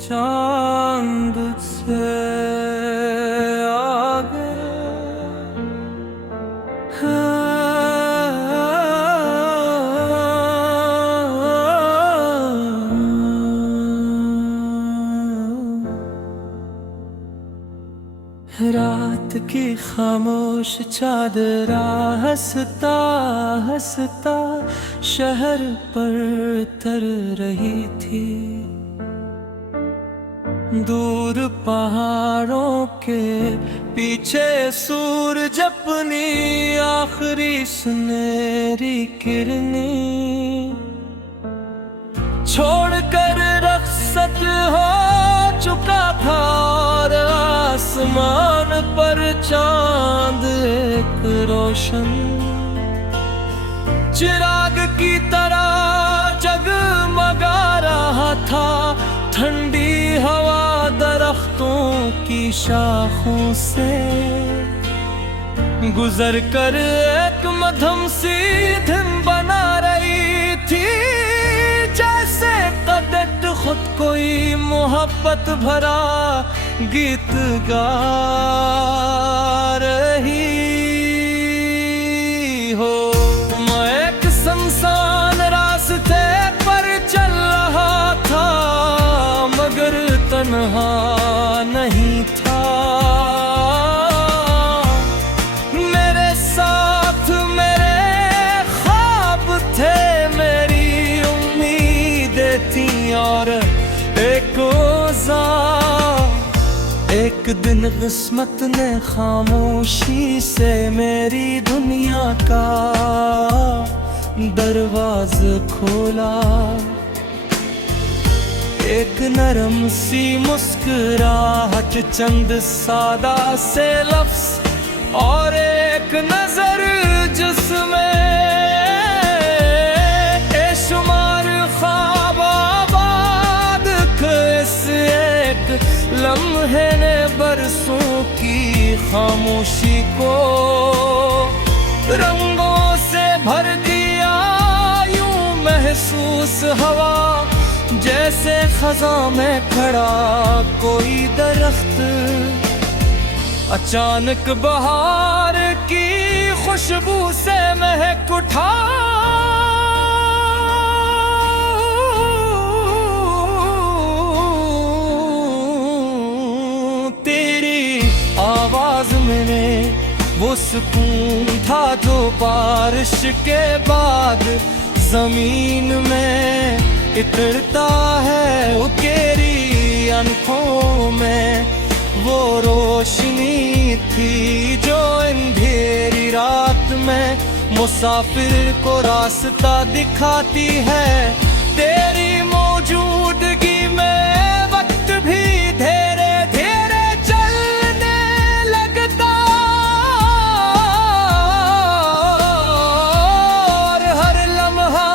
चांद से आगे रात की खामोश चादरा हंसता हंसता शहर पर तर रही थी। दूर पहाड़ों के पीछे सूरज अपनी आखिरी सुनहरी किरणें छोड़कर रखसत हो चुका था और आसमान पर चांद एक रोशन चिराग की तरह जगमगा रहा था। ठंडी हवा दरख्तों की शाखों से गुजर कर एक मध्यम सी धुन बना रही थी। जैसे कदत खुद कोई मोहब्बत भरा गीत गा रही हो। मैं एक सुनसान रास्ते पर चल रहा था मगर तन्हा नहीं था। मेरे साथ मेरे ख्वाब थे, मेरी उम्मीदें थी और एक दिन किस्मत ने खामोशी से मेरी दुनिया का दरवाज़ा खोला। एक नरम सी मुस्कुराहट, चंद सादा से लफ्ज़ और एक नजर जिसमें बेशुमार ख्वाब आबाद इस एक लम्हे ने बरसों की खामोशी को रंगों से भर दिया। यूं महसूस हवा जैसे खज़ां में खड़ा कोई दरख्त अचानक बहार की खुशबू से महक उठा। तेरी आवाज में वो सुकून था जो बारिश के बाद जमीन में इतरता है। वो तेरी आँखों में वो रोशनी थी जो अंधेरी रात में मुसाफिर को रास्ता दिखाती है। तेरी मौजूदगी में वक्त भी धीरे धीरे चलने लगता और हर लम्हा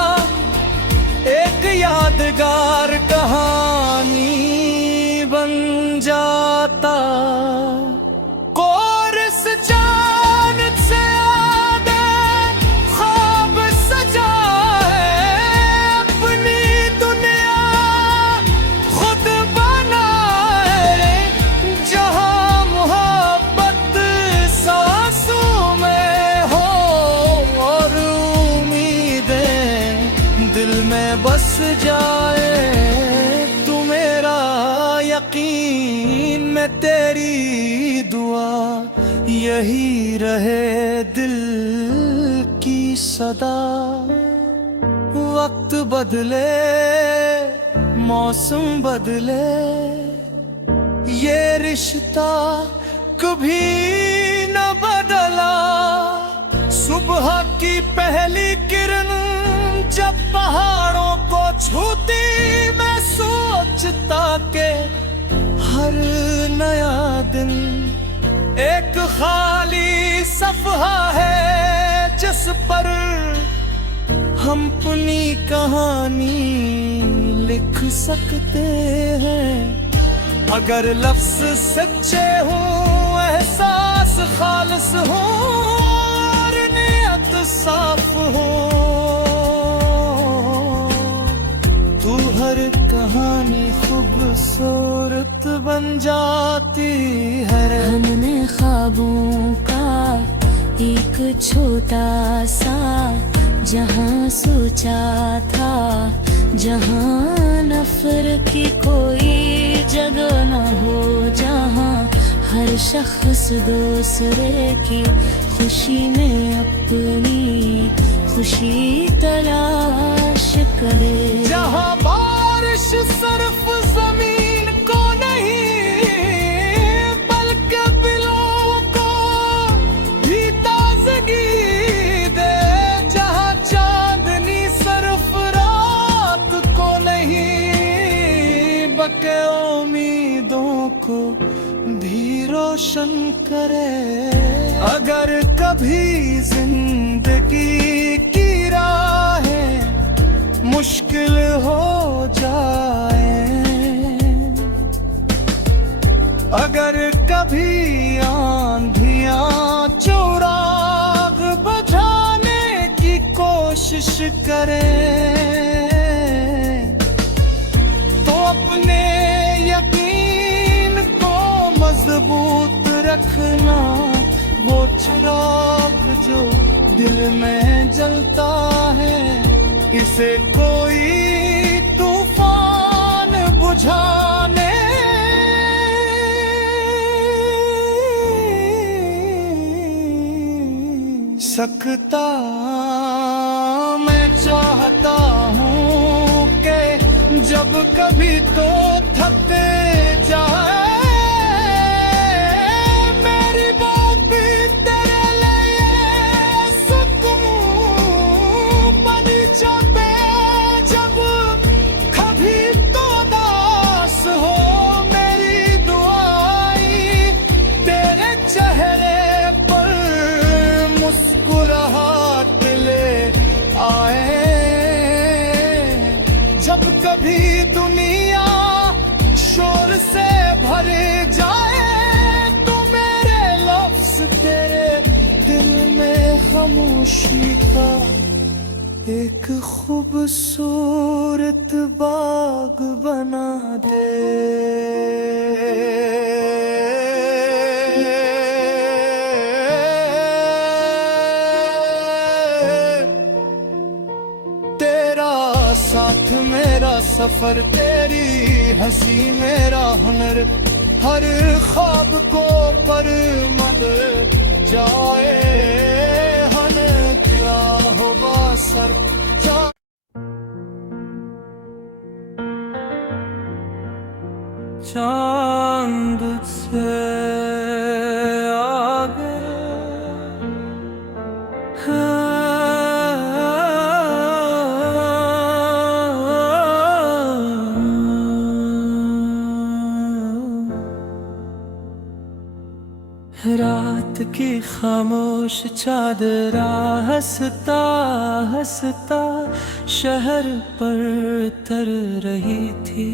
एक यादगार कहानी बन जाता। कोरस चांद से आगे ख्वाब सजा है, अपनी दुनिया खुद बना है। जहाँ मोहब्बत सांसों में हो और उम्मीदें दिल में बस जाए। तू मेरा यकीन में तेरी दुआ यही रहे दिल की सदा। वक्त बदले मौसम बदले ये रिश्ता कभी न बदला। सुबह की पहली किरण जब पहाड़ों को छूती मैं सोचता के हर नया दिन एक खाली सफ़हा है जिस पर हम अपनी कहानी लिख सकते हैं। अगर लफ्ज़ सच्चे हों, एहसास खालिस हो और नियत साफ हो, तो हर कहानी खूबसूरत ख्वाबों का एक छोटा सा जहां सोचा था, जहां नफरत की कोई जगह न हो, जहां हर शख्स दूसरे की खुशी में अपनी खुशी तलाश करे। जहां बारिश सिर्फ जमीन को नहीं बल्कि दिलों को भी ताजगी दे, जहां चांदनी सिर्फ रात को नहीं बल्कि उम्मीदों को भी रोशन करे। अगर कभी जिंदगी की राहें मुश्किल हो जाए, अगर कभी आंधियां चुराग बुझाने की कोशिश करें, तो अपने यकीन को मजबूत रखना। वो चिराग जो दिल में जलता है, इसे कोई तूफान बुझाने सकता। मैं चाहता हूँ कि जब कभी तो थकते जाए कभी दुनिया शोर से भर जाए, तो मेरे लफ्ज तेरे दिल में खामोशी का एक खूबसूरत बाग बना दे। साथ मेरा सफर, तेरी हंसी मेरा हुनर, हर ख्वाब को पर मन जाए। हन क्या होगा सर चांद से आगे रात की खामोश चादरा हंसता हंसता शहर पर तर रही थी।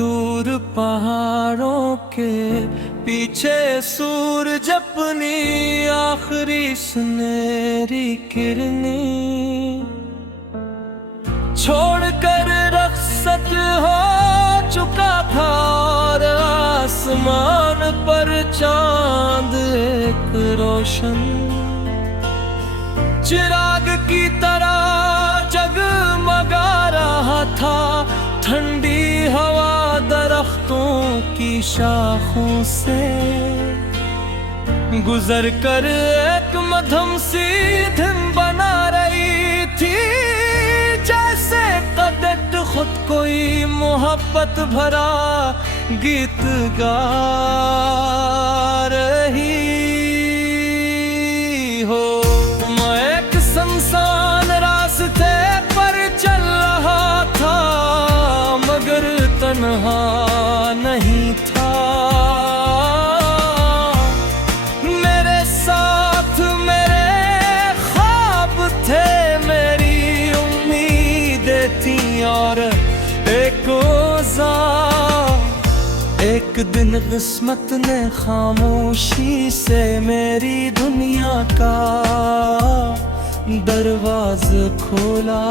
दूर पहाड़ों के पीछे सूरज अपनी आखिरी सुनहरी किरणें छोड़कर रख्सत हो चुका था, और आसमान पर चांद एक रोशन चिराग की तरह जगमगा रहा था। ठंडी हवा दरख्तों की शाखों से गुजर कर एक मध्यम सी धुन बना रही थी, जैसे कदट खुद कोई मोहब्बत भरा गीत गा रही हो। मैं एक सुनसान रास्ते पर चल रहा था, मगर तन्हा नहीं था। मेरे साथ मेरे ख्वाब थे, मेरी उम्मीदें थी, और एक दिन किस्मत ने खामोशी से मेरी दुनिया का दरवाज़ा खोला।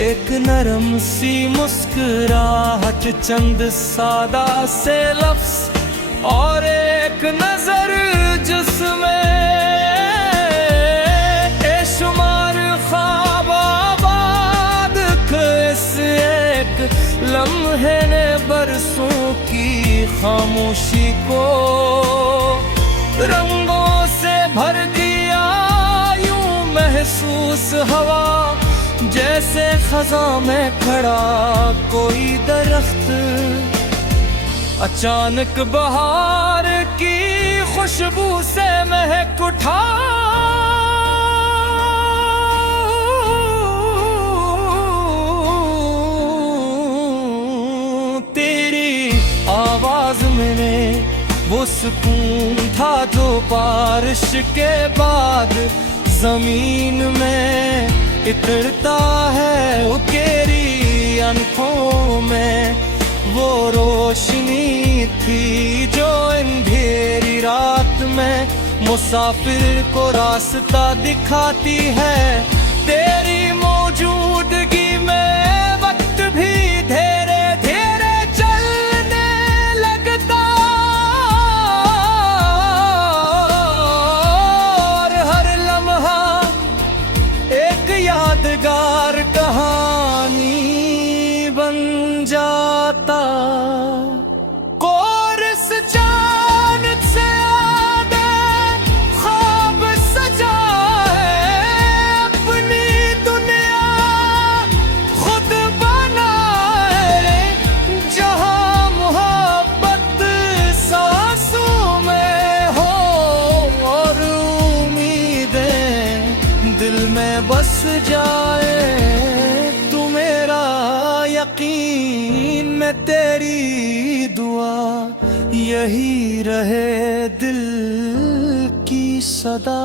एक नरम सी मुस्कुराहट, चंद सादा से लफ्ज और एक नजर जिसमें शुमार ख्वाब आबाद। इस एक लम्हे ने बरसों की खामोशी को रंगों से भर दिया। यूं महसूस हवा जैसे खज़ां में खड़ा कोई दरख्त अचानक बहार की खुशबू से महक उठा। तेरी आवाज में वो सुकून था जो बारिश के बाद जमीन में इतरता है। वो तेरी आंखों में वो रोशनी थी जो अंधेरी रात में मुसाफिर को रास्ता दिखाती है। तेरी मौजूदगी में वक्त भी धीरे धीरे चलने लगता और हर लम्हा एक यादगार कहानी बन जाता। कोरस चांद से आगे ख्वाब सजा है, अपनी दुनिया खुद बनाए। जहां मोहब्बत सांसों में हो और उम्मीदें दिल में बस जाए। तू मेरा यकीन में तेरी दुआ, यही रहे दिल की सदा।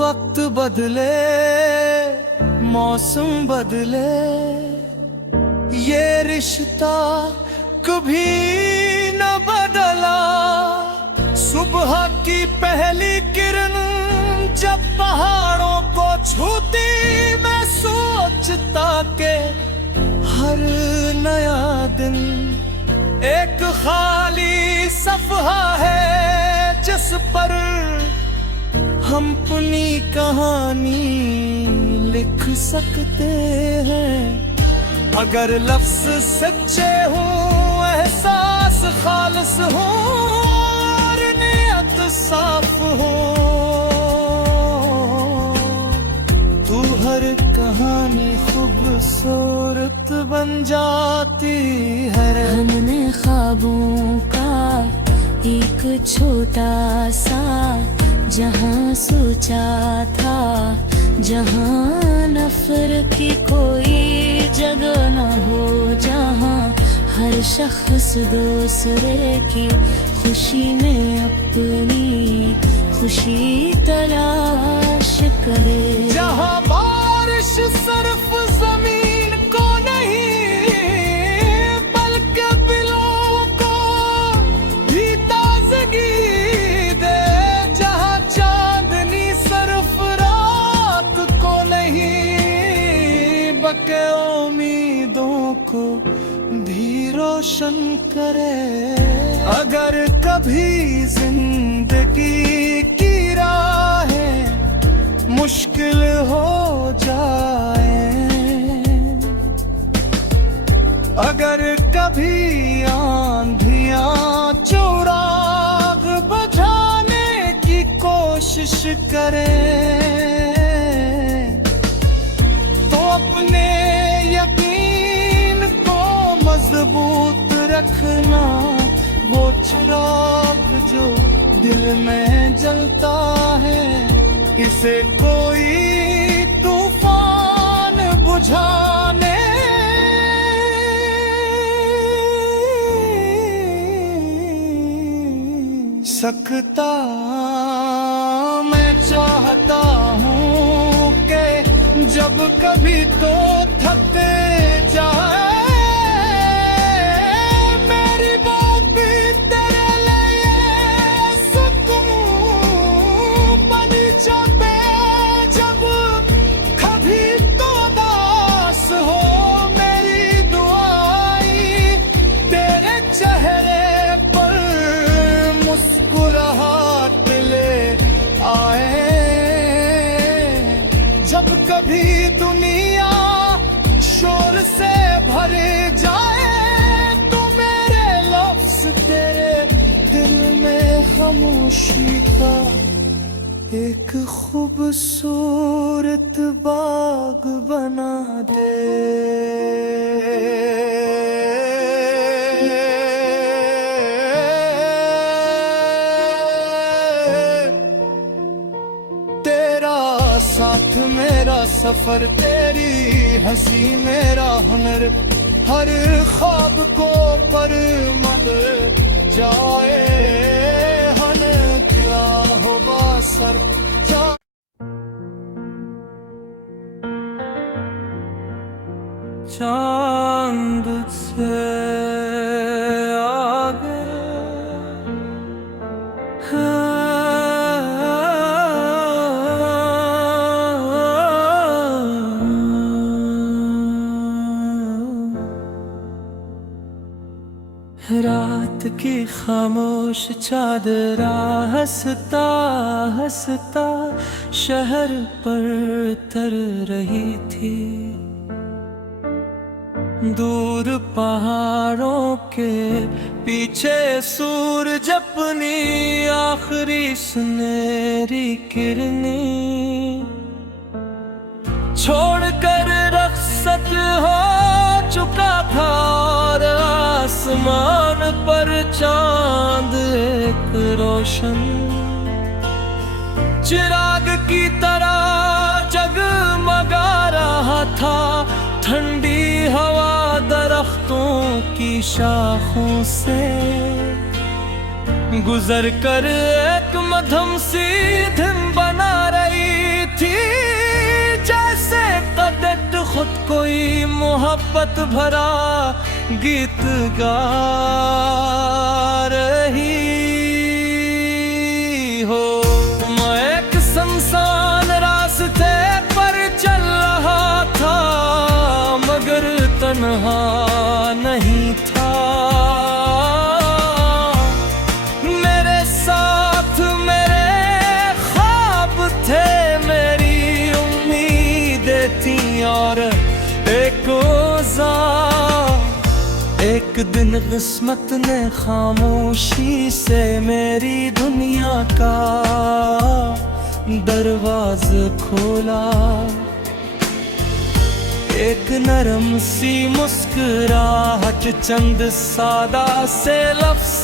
वक्त बदले मौसम बदले, ये रिश्ता कभी न बदला। सुबह की पहली किरण जब पहाड़ों को छूती, मैं सोचता के हर नया दिन एक खाली सफ़हा है जिस पर हम अपनी कहानी लिख सकते हैं। अगर लफ्ज़ सच्चे हों, एहसास खालिस हो और नियत साफ हो, तू हर कहानी खूबसूरत बन जाती है। हमने ख्वाबों का एक छोटा सा जहां सोचा था, जहां नफरत की कोई जगह न हो, जहां हर शख्स दूसरे की खुशी में अपनी खुशी तलाश करे। जहां बारिश सिर्फ जमीन को नहीं बल्कि दिलों को भी ताजगी दे। जहां चांदनी सिर्फ रात को नहीं बल्कि उम्मीदों को भी रोशन करे। अगर कभी जिंदगी की राहें मुश्किल हो जाए, अगर कभी आंधियां चुराग बुझाने की कोशिश करें, तो अपने यकीन को मजबूत रखना। वो चिराग जो दिल में जलता है, इसे कोई तूफान बुझाने सकता। मैं चाहता हूँ कि जब कभी तो थकते जाए, खामोशी का एक खूबसूरत बाग बना दे। तेरा साथ मेरा सफर, तेरी हंसी मेरा हुनर, हर ख्वाब को पर मल जाए हन क्या हो बासर जा। चांद से आगे रात की खामोश चादरा हंसता हंसता शहर पर तर रही थी। दूर पहाड़ों के पीछे सूरज अपनी आखिरी सुनहरी किरणें छोड़कर रखसत हो चुका था और आसमान पर चांद एक रोशन चिराग की तरह जगमगा रहा था। ठंडी हवा दरख्तों की शाखों से गुजर कर एक मध्यम सी धुन बना रही थी। जैसे कदत खुद कोई मोहब्बत भरा गीत गा रही हो। मैं एक सुनसान रास्ते पर चल रहा था मगर तन्हा नहीं था। मेरे साथ मेरे ख्वाब थे, मेरी उम्मीदें थी और एक दिन किस्मत ने खामोशी से मेरी दुनिया का दरवाज़ा खोला। एक नरम सी मुस्कुराहट, चंद सादा से लफ्ज़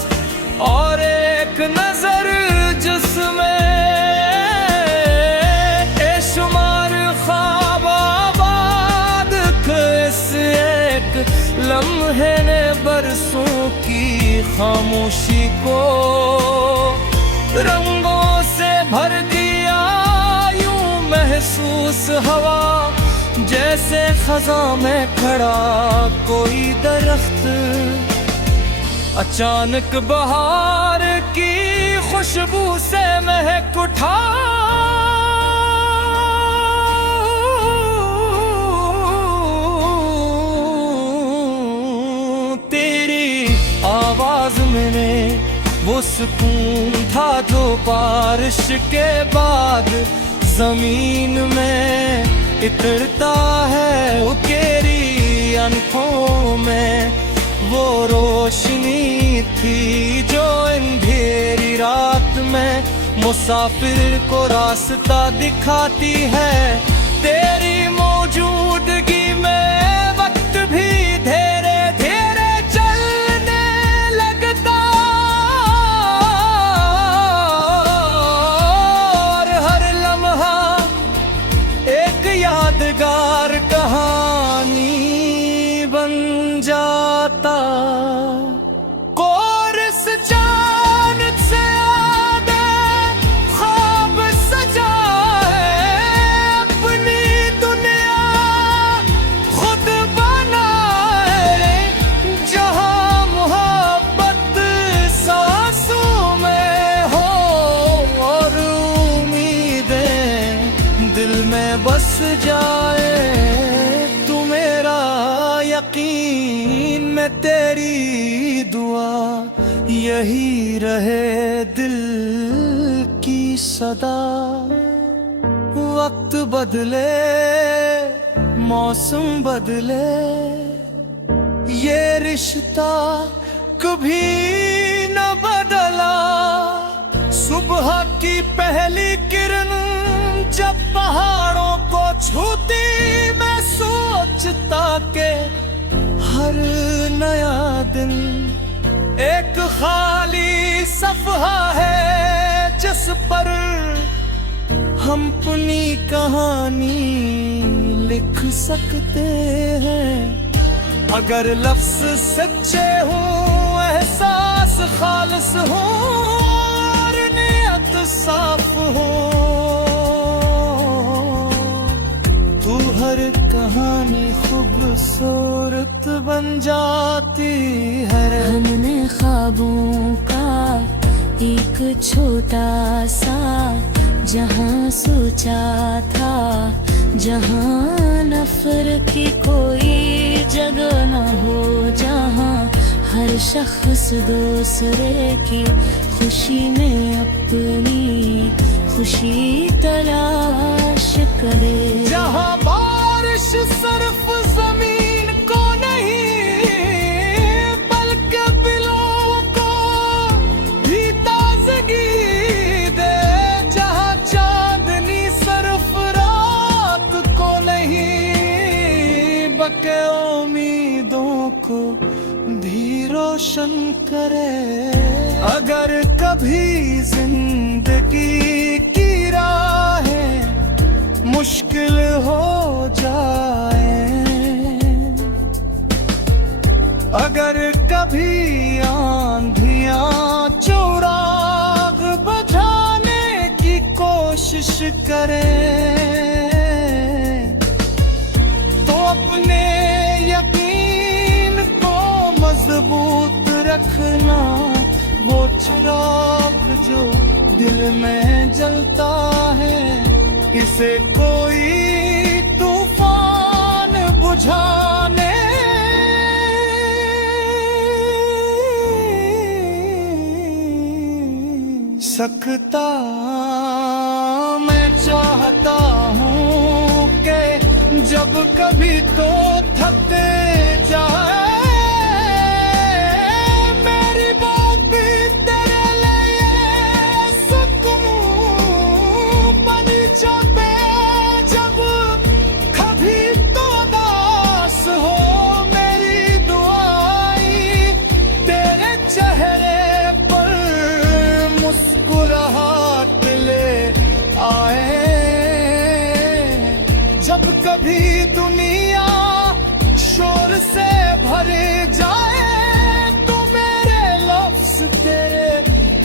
और एक नजर जिसमें बेशुमार ख्वाब आबाद इस एक लम्हे ने बरसों की खामोशी को रंगों से भर दिया। यूं महसूस हवा जैसे खज़ां में खड़ा कोई दरख्त अचानक बहार की खुशबू से महक उठा। तेरी आवाज में वो सुकून था जो बारिश के बाद जमीन में इतरता है। तेरी आंखों में वो रोशनी थी जो अंधेरी रात में मुसाफिर को रास्ता दिखाती है। तेरी मौजूदगी में वक्त भी धीरे धीरे चलने लगता और हर लम्हा एक यादगार कहानी बन जाता। कोरस चांद से आगे ख्वाब सजा है, अपनी दुनिया खुद बना है। जहाँ मोहब्बत सांसों में हो और उम्मीदें दिल में बस जाए। तू मेरा यकीन में तेरी दुआ यही रहे दिल की सदा। वक्त बदले मौसम बदले ये रिश्ता कभी न बदला। सुबह की पहली किरण जब पहाड़ों को छूती, मैं सोचता के हर नया दिन एक खाली सफ़हा है जिस पर हम अपनी कहानी लिख सकते हैं। अगर लफ्ज़ सच्चे हों, एहसास खालिस हो और नियत साफ हो, तो हर कहानी खूबसूरत बन जाती है। हमने ख्वाबों का एक छोटा सा जहां सोचा था, जहां नफरत की कोई जगह न हो, जहां हर शख्स दूसरे की खुशी में अपनी खुशी तलाश करे। जहां बारिश सिर्फ जमीन को नहीं बल्कि दिलों को भी ताजगी दे, जहां चांदनी सिर्फ रात को नहीं बल्कि उम्मीदों को भी रोशन करे। अगर कभी जिंदगी की राहें मुश्किल हो जाए, अगर कभी आंधियां चुराग बुझाने की कोशिश करें, तो अपने यकीन को मजबूत रखना। वो चिराग जो दिल में जलता है, इसे कोई तूफान बुझाने सकता। मैं चाहता हूँ कि जब कभी तो थकते जाए, मेरी बात भी तेरे लिए सुकून बन जाए। जब कभी तो उदास हो, मेरी दुआएं तेरे चेहरे पर मुस्कुराहट ले आए। जब कभी दुनिया शोर से भर जाए, तो मेरे लफ्ज़ तेरे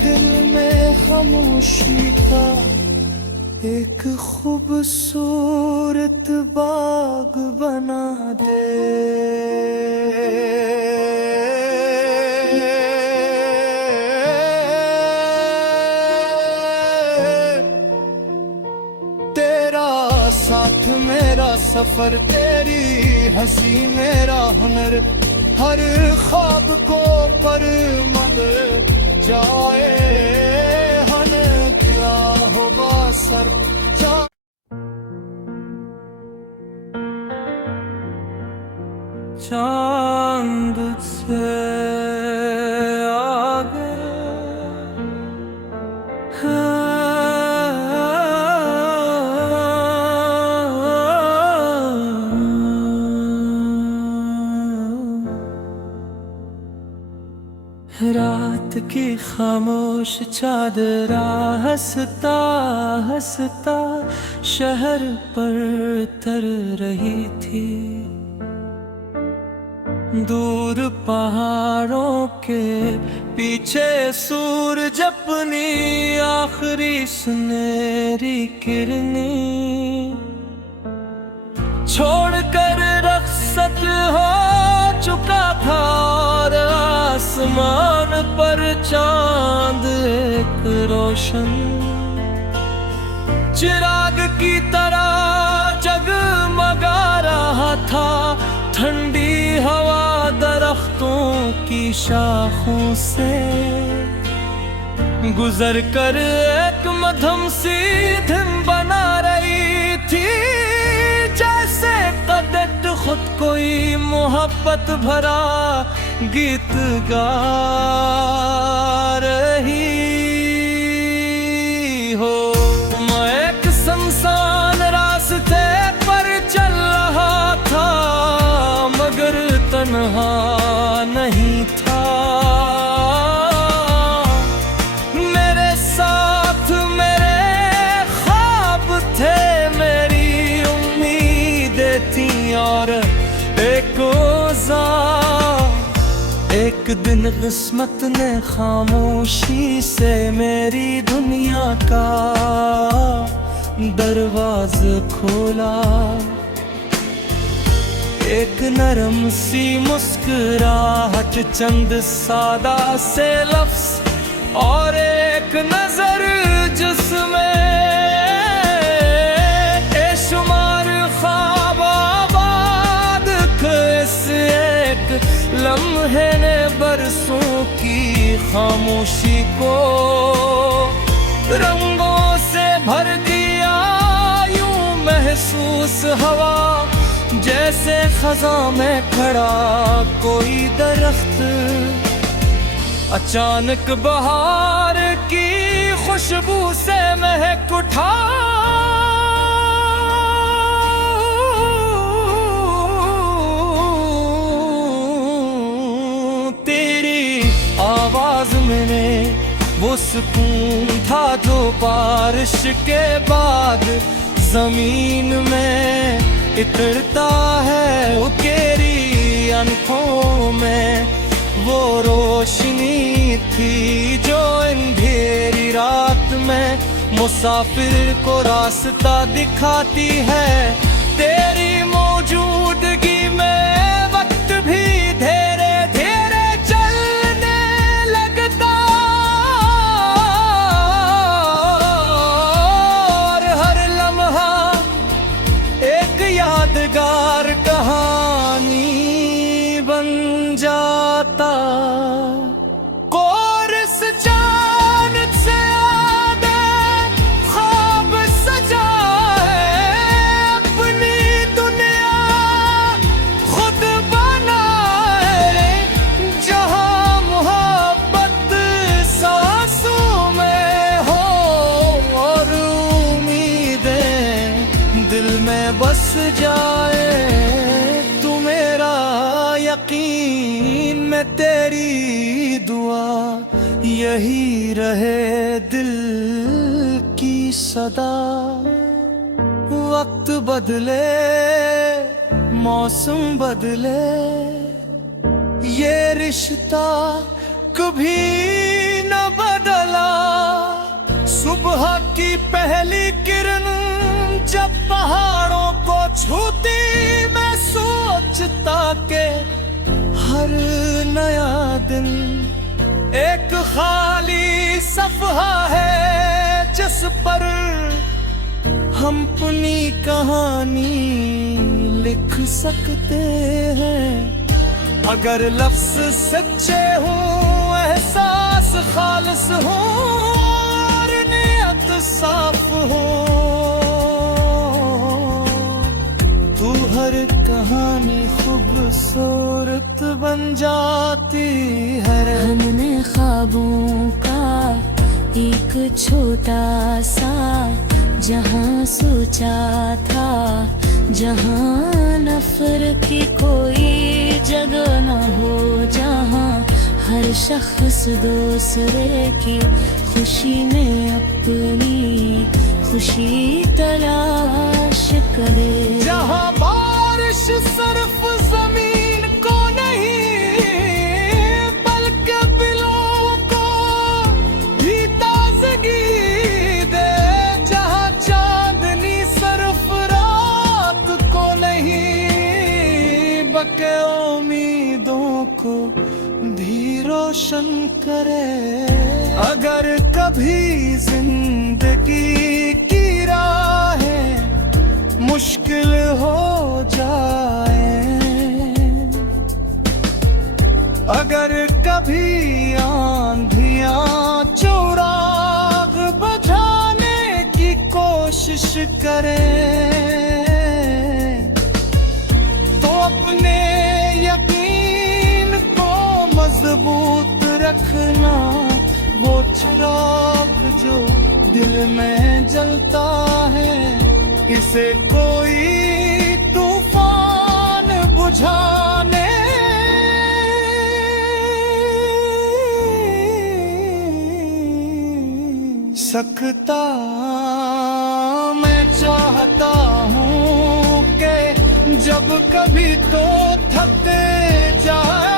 दिल में खामोशी का एक खूबसूरत बाग बना दे। तेरा साथ मेरा सफर, तेरी हंसी मेरा हुनर, हर ख्वाब को पर मंग जाए। हन क्या हो बासर चांद से आगे रात की खामोश चादरा हंसता हंसता शहर पर तर रही थी। दूर पहाड़ों के पीछे सूरज अपनी आखिरी सुनहरी किरणें छोड़कर रख्सत हो चुका था, और आसमान पर चांद एक रोशन चिराग की तरह जगमगा रहा था। ठंडी हवा दरख्तों की शाखों से गुजर कर एक मध्यम सी धुन बना रही थी, जैसे कदत खुद कोई मोहब्बत भरा गीत गा रही दिन किस्मत ने खामोशी से मेरी दुनिया का दरवाज़ा खोला। एक नरम सी मुस्कुराहट, चंद सादा से लफ्ज़ और एक नजर जिसमें बेशुमार ख्वाब आबाद थे। इस एक लम्हे ने बरसों की खामोशी को रंगों से भर दिया। यूं महसूस हवा जैसे खज़ां में खड़ा कोई दरख्त अचानक बहार की खुशबू से महक उठा। तेरी आवाज में वो सुकून था जो बारिश के बाद जमीन में इतरता है। वो तेरी आँखों में वो रोशनी थी जो अंधेरी रात में मुसाफिर को रास्ता दिखाती है। तेरी मौजूदगी में वक्त भी धीरे धीरे चलने लगता और हर लम्हा एक यादगार कहानी बन जाता। कोरस चांद से आगे ख्वाब सजा है, अपनी दुनिया खुद बना है। जहाँ मोहब्बत सांसों में हो और उम्मीदें दिल में बस जाए। तू मेरा यकीन में तेरी दुआ, यही रहे दिल की सदा। वक्त बदले मौसम बदले, ये रिश्ता कभी न बदला। सुबह की पहली किरण जब पहाड़ों को छूती, मैं सोचता के हर नया दिन एक खाली सफ़हा है जिस पर हम अपनी कहानी लिख सकते हैं। अगर लफ्ज़ सच्चे हों, एहसास खालिस हो और नियत साफ हो, तू हर कहानी खूबसूरत बन जाती है। हमने ख्वाबों का एक छोटा सा जहां सोचा था, जहां नफरत की कोई जगह न हो, जहां हर शख्स दूसरे की खुशी में अपनी खुशी तलाश करे। जहां बारिश सिर्फ जमीन को नहीं बल्कि दिलों को भी ताजगी दे। जहां चांदनी सिर्फ रात को नहीं बल्कि उम्मीदों को भी रोशन करे। अगर कभी जिंदगी की राहें मुश्किल हो जाए, अगर कभी आंधियां चौराग बुझाने की कोशिश करें, तो अपने यकीन को मजबूत रखना। वो चिराग जो दिल में जलता है, इसे कोई तूफान बुझाने सकता। मैं चाहता हूँ कि जब कभी तो थक जाए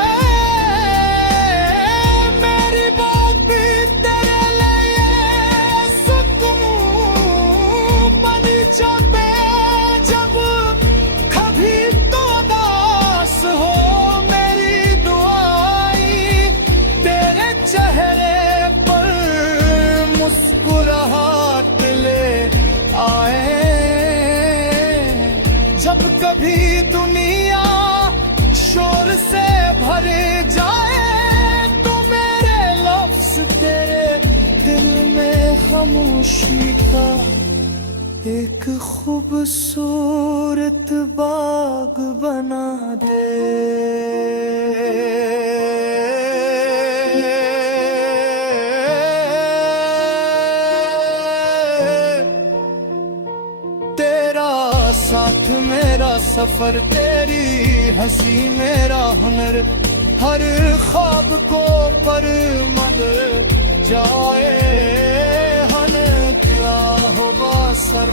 खामोशी का एक खूबसूरत बाग बना दे। तेरा साथ मेरा सफर, तेरी हंसी मेरा हुनर, हर ख्वाब को पर मन जाए हन क्या हो बासर।